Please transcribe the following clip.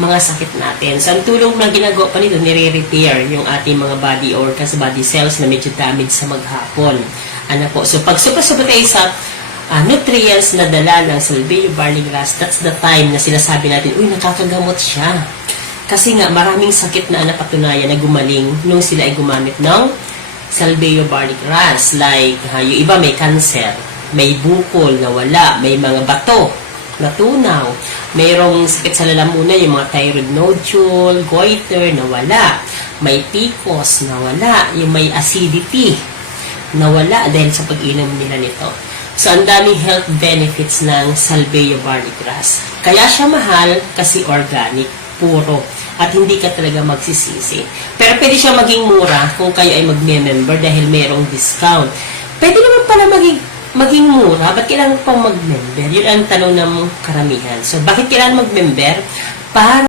mga sakit natin. So, ang tulong na ginagawa pa nito, nire-repair yung ating mga body organs, body cells na medyo damaged sa maghapon. Ano po? So, pag super tayo sa nutrients na dala ng Salveyo Barley Grass, that's the time na sinasabi natin, uy, nakakagamot siya. Kasi nga, maraming sakit na napatunayan na gumaling nung sila ay gumamit ng Salveyo Barley Grass. Like, yung iba may cancer, may bukol na wala, may mga bato na tunaw, mayroong sakit sa lalamunan, yung mga thyroid nodule, goiter na wala, may PCOS na wala, yung may acidity na wala dahil sa pag-inom nila nito. So, ang daming health benefits ng Salveyo Barley Grass. Kaya siya mahal kasi organic, puro, at hindi ka talaga magsisisi. Pero pwede siya maging mura kung kayo ay mag-member dahil mayroong discount. Pwede naman pala maging mura, ba't kailangan pang mag-member? Yun ang tanong ng karamihan. So, bakit kailangan mag-member? Para